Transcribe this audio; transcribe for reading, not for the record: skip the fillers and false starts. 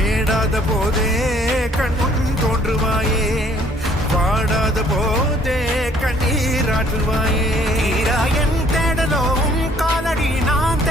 தேடாத போதே கண்முன் தோன்றுவாயே, பாடாத போதே கண்ணீராற்றுவாயே. என் தேடலோ காலடி நான்